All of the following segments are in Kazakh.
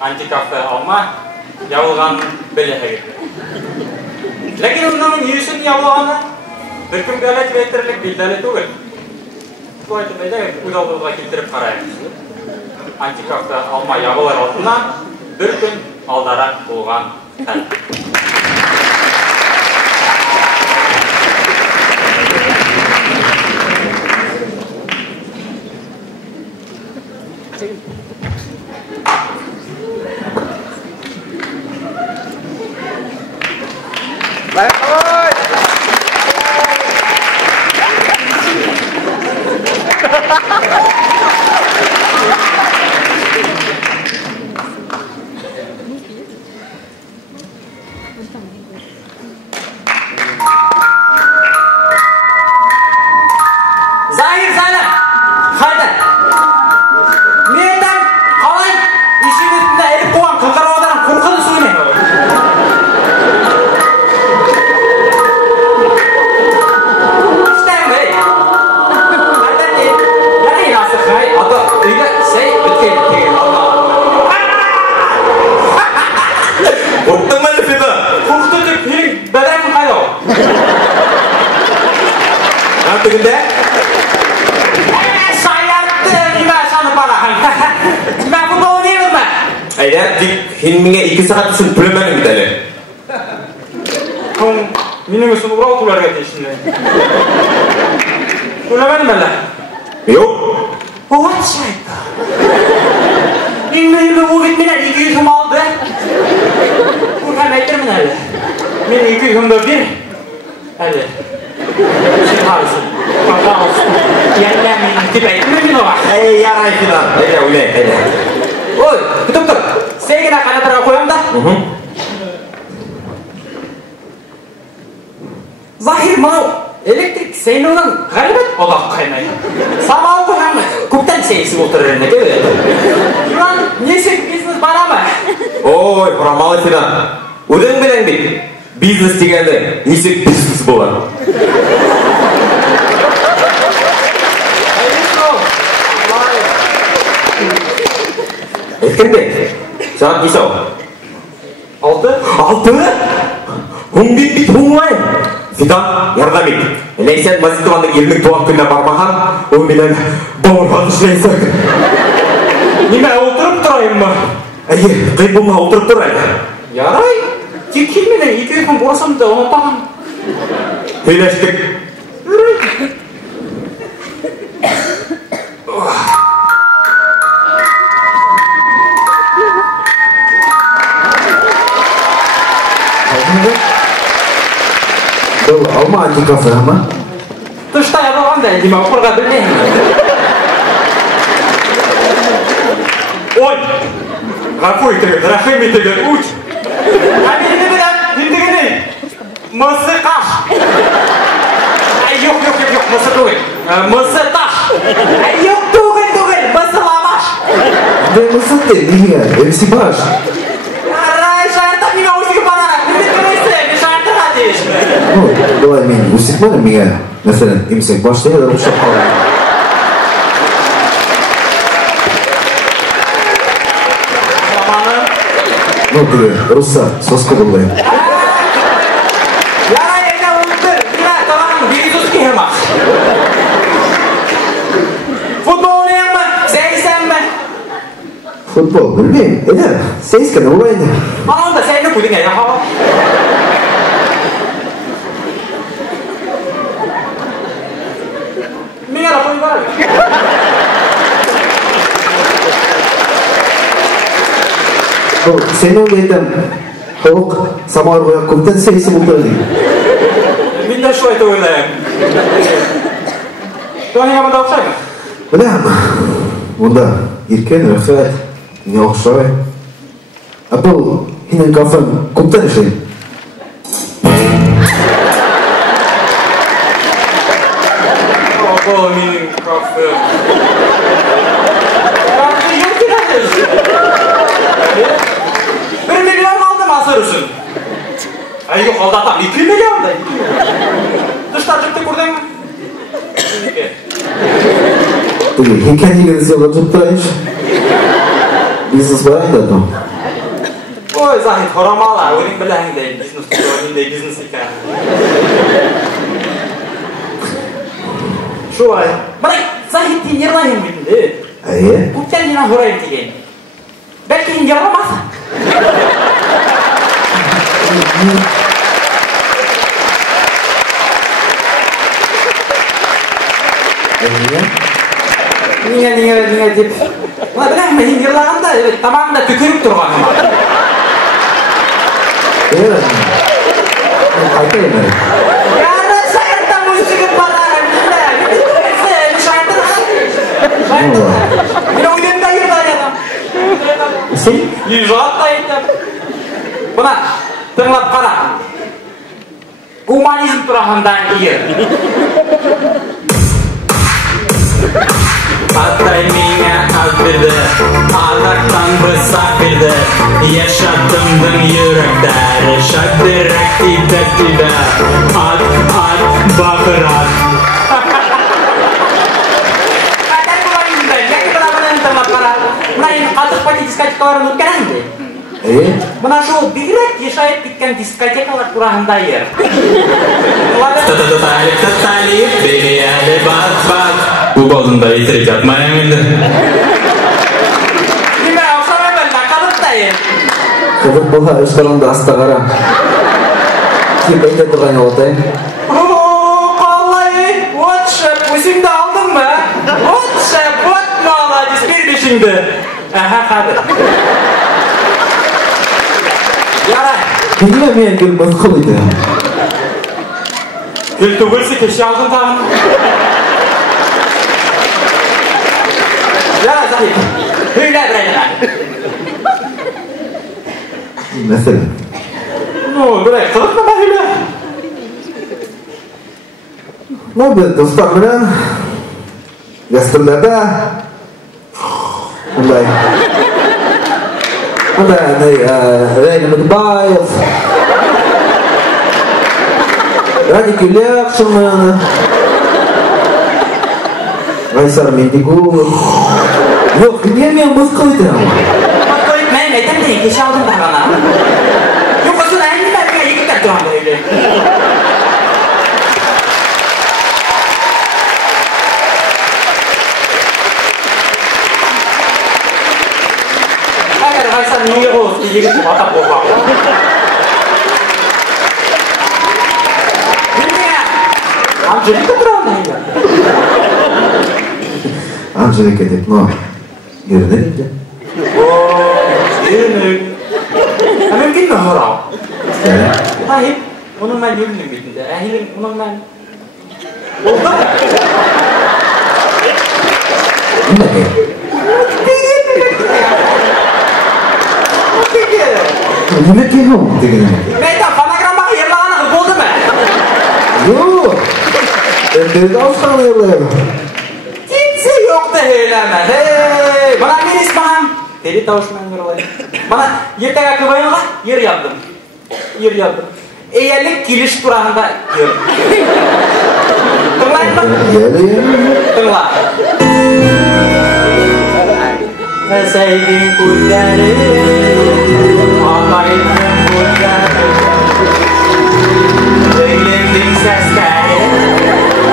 антикафе алма ябылған біле. Ләкин оның не үшін ябылғаны бір кім дәлет ветерлік білдәлі түгіл. Бұл айтымда ұдалдыға келтіріп қараймыз. Антикафе алма ябылар алдынан бір күн алдарақ болған тәл. Менің 2 сағат үшін бүлемәнің бітәлі. Менің үшін ұрау тұларға тешінде. Бүлемәнім әлі? Жоқ. Оғат шайты. Мен оғет менен 200 сом алды. Ұрған әйтермін әлі. Мен 200 сомды бер. Әлі. Сен қарысын. Қарысын. Әлі мен деп әйтімін мен оға. Ярайды да. Ойлай. Ой, күтіп тұр. Сегіна қанатарға қоям да? Захир, мынау электрик сейнуның ғалибет олақ қайнай. Самау қойған көптен сейсі отырыр әне деп. Юран, несек бизнес бара ма? Ой, бұрамалы Фидан. Өдің білен бейт. Бизнес дегенде несек бизнес болады. Еткенде? Сағат несі ау? 6? 6? Оңбет оңлай. Фидан, ярдам ет. Лейсен Мазитованың елінің туған күніне бармаған, ол менен бауырған жайсақ. Неме отырып тұрайым ма? Әйе, қай болма отырып тұрайды. Ярай, тек келменен 2 күн борасамды ұнатпаған. Сөйлештік. Бұл алма антикафе, ама? Тұштай абалғанда, әдеме оқырға білмеймін. Ой! Ғафу етігін, рахим етігін, ұч! Әмені білем, ендігіне! Мұсы қаш! Жоқ, мұсы түгіл. Мұсы таш! Жоқ, түгіл, мұсы ламаш! Де мұсы де, неге? Емсі баш? Давай мен усикманым мега, мәселен, имсек башты еді ұшап қалды. Күлі, ұрыса, сосқы бұлдай. Ярай, әйна ұлттыр, мина табағын бейгіз кеме. Футбол ойнайын ба, сейістен ба? Футбол, білмейм, әйна, сейіскені олайды. Мағында сәйіні күдің әйна қава. Sen olaydan tavuk samar koyup көптен сейсі бұлдар дейін. Мен де шулай ойлайым. Туаның аманда оқшаймы? Білем. Онда еркен, рахат, не оқшай. Бұл хинен кафен көптен ішейін. Бұл менің кафе. Кафе еркен әдеш. 1 миллион алдым асыр үшін. Айғы қолдатам 2 миллион да. Дұшта жүкті көрдің ме? Екен егін сеуді жұптайыш. Бизнес бар енді атам. Ой, Захид, хорамала, өзің біләңдей бизнес тұрғанындай бизнес екен. Шуай. Бірақ Захид дейін ерлайын бетінде. Әйе? Көптен дена хорайым деген. Бәлкі енді ерламас. Неге деп. Бірақ мен ерлағанда тамағында түкіріп тұрғаным. Қайтайын әрі. Яна шайырттан мүзігіп барағын. Мен ойдемді ерді айадам. Сен? Ежат айдым. Бұна тыңлап қара. Гуманизм тұрағындан ер. Атай меңе ат берді, адақтан бұсақ берді. Yaşadımdың yüreklері, şadırrak тиді. Ат, бақыр ат. Қайтай бұлайын да, яки бұлағынан тыңлап қара. Мұна енді қазықпа дискотекаларын өткеніңді. Бұна жол бігірек ешайып кеткен дискотекалар тұрағында ер. Тұталип, берелі бат. Bu balında yetirik yapmayayım indi. Nime okşamay bölüne kalıp dayı. Kılıp boğa üç kalında hasta kara. Kim beyde durgan yoğutayım? Vallahi, WhatsApp, bu de aldın mı? WhatsApp, what knowledge, bir de şimdi. Aha, hadi. Yaray. Kendine men gül mızkılıydı. Gül tübülsü keşi aldın tağını. Ya Zahid, hüyle bireyler. Mesela? No, bırak, kılıkma da hüyle. Ne ben dostlar bilen? Yastırlarda. Bunday. Reyna Mutbayev. Radikül Akşam'ın. Gaysar Mendigul. Yok, niye men mızkılıydı ama? Mızkılıydı, men aytam deyin, keşi aldın tağına. Yok, olsun, ayni berkine yekip durağın böyle. Agar Gaysar niye olsun, yekip atap olmak. Bilmeye, amcılıkta durağın da Angelik edip, no. Yerine deyince. Yerine. Mümkün mü horav? Yani? Hayır, onun ben yürünüm bitinde. Ehlim, onun ben... Oldu mu? Ne ki? Ne ki o? Meytan, fanagram bakı yerlağına oldu mu? Yok. Ben de Avustralya yerlayalım. Kimse yok da heyleme. Hey, bana bir ismam. Deli tavuşman yorulay. Bana yetega kıvayınla yer yaptım. Yer yaptım. Eğerlik giriş durağında yer. Tınlayın mı? Yerlayalım. Tınla. Sevdiğin kulları, ağlayın kulları, söylendim sesleri,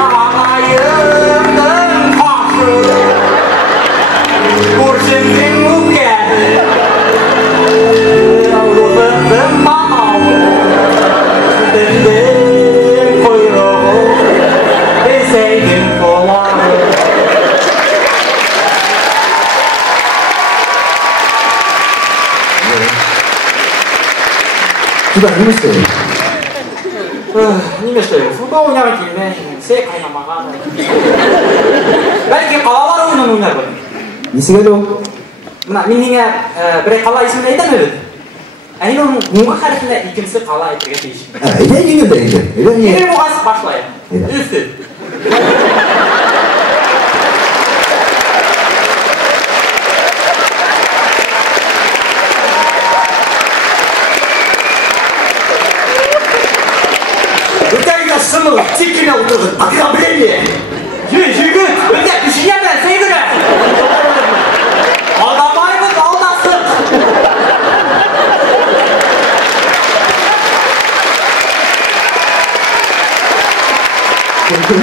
ağlayındım kaşı, kurşundim mükemmel, yavrulundum manalı, döndüm kuyruğu, sevdim koları. Sudah ini sih. Nime söylüyor? Futbol oynamak yerine şey kaynamağa. Belki qalalar oyunun oynar bu. Nesi geldi o? Мен неңе бір қала есімін айтам еді. Әйін оның мұңғы қарқында екіншісі қала айтырға тейші. Егер де егер. Егер бұғасы башлайы. Өсті. Өтәңгі шымыл, текіне отырғын, ограбление. Жігіт, өтәк үшіне мен сейгірі. Адамайбыз алдасы. Тим,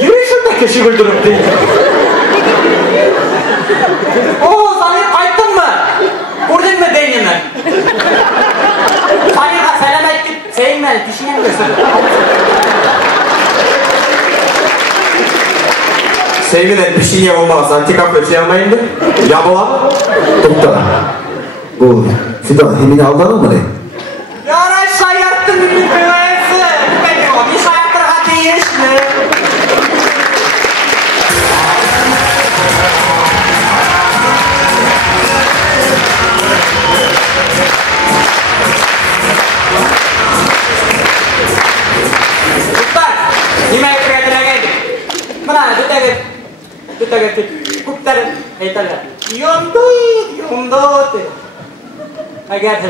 ерекшімді кеші күлдіріп дейді. О, Замир, қайттың ма? Көрдің ме дейіні? Замирға сәлем айт деп, сәйін мәлі пешінен көсілді. Сәйменен пешіне болмағыз, антикафе жей алмайынды? Я болады? Тоқта. Бұл, Фидан, емені алданын мұны? Ярай, шайаттың көйесі. Мен шаяттырға дейешті. Дүтәгәр күптәр әйтәләр. Йондот. Әгәр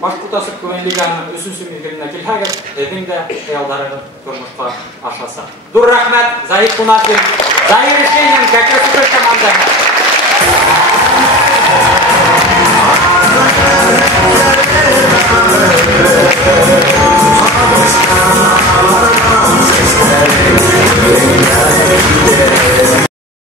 башкортасы күңеллегән үсүсү мизгелендә килһәгез, һеҙҙең дә хыялдарығыҙ тормошҡа ашаса. Ҙур рәхмәт Заһит Ҡунафин, Заһир Ишейҙин, Кәкре Сутышкин